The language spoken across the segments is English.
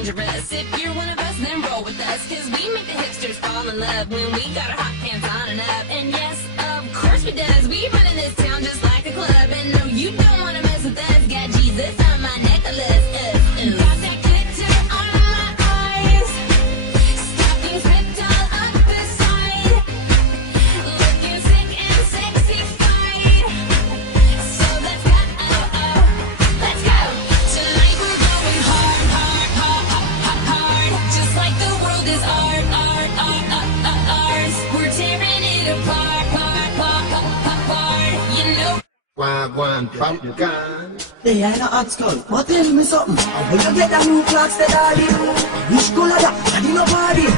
dangerous. If you're one of us, then roll with us, cause we make the hipsters fall in love when we got our hot pants on and up. And yes, of course we does. We run in this town just like a club. And no, you don't wanna mess with us. Got Jesus on my necklace. Got that glitter on my eyes. Stockings ripped all up the side. Looking sick and sexified. So let's go, let's go. Tonight we're going hard, hard, hard, hard, hard. Just like the world is ours. We're tearing it apart, you know. One pumpkin. They ain't a hot skull, but tell me something. I will get the new clocks, the daddy. Which color that? I did no party.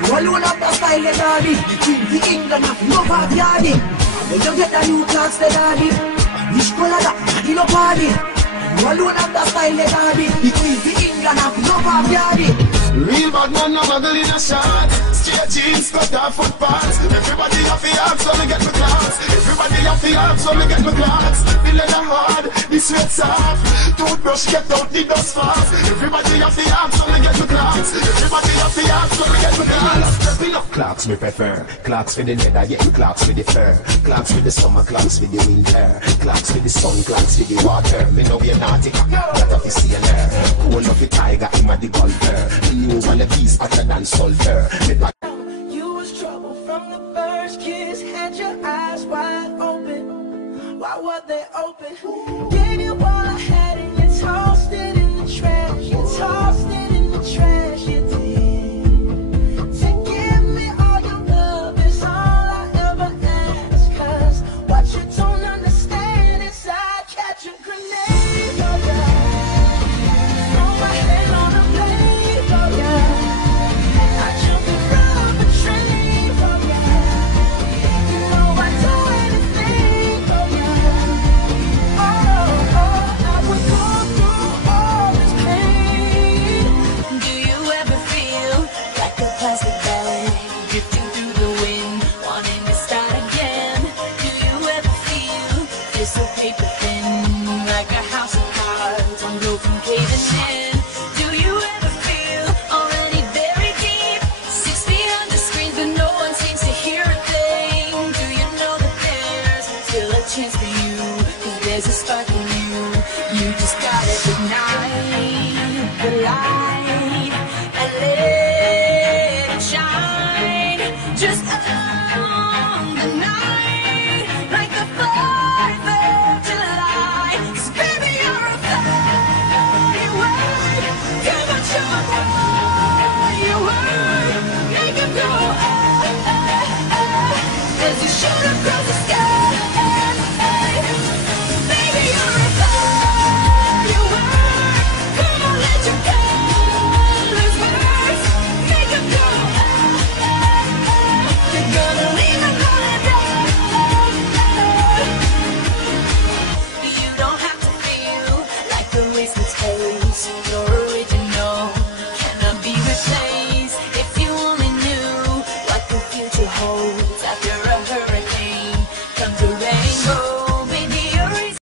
You alone have the style, the daddy. The queen, the England, have no party, daddy. I will get the new clocks, the daddy. Which color that? I did no party. You alone have the style, the daddy. The queen, the England, have no party, daddy. Real bad man, no muggle in a shot. Straight jeans, cut off foot pants. Everybody have the arms, so me get my clocks. Everybody have the arms, so me get my clocks. The leather hard, the sweat soft. Toothbrush get out the dust fast. Everybody have the arms, so me get my clocks. Everybody have the arms, so me get my clocks. Enough clocks me prefer. Clocks for the leather, yeah, clocks for the fur. Clocks for the summer, clocks for the winter. Clocks for the sun, clocks for the water. Me know you're naughty, that of the sailor. Cool of the tiger, him a the golfer. You want a piece hotter than sulfur. You was trouble from the first kiss. Had your eyes wide open. Why were they open? Gave you all I had and you tossed it in the trash. You tossed it in the trash. You did. To give me all your love is all I ever ask. Cause what you don't understand is I catch a grenade. Oh yeah. Throw my head on a blade. Oh yeah. I jump around a train. Oh yeah. You know I'd do anything. Oh yeah. I would go through all this pain. Do you ever feel like a plastic bag drifting through the wind, wanting to start again? Do you ever feel you're so paper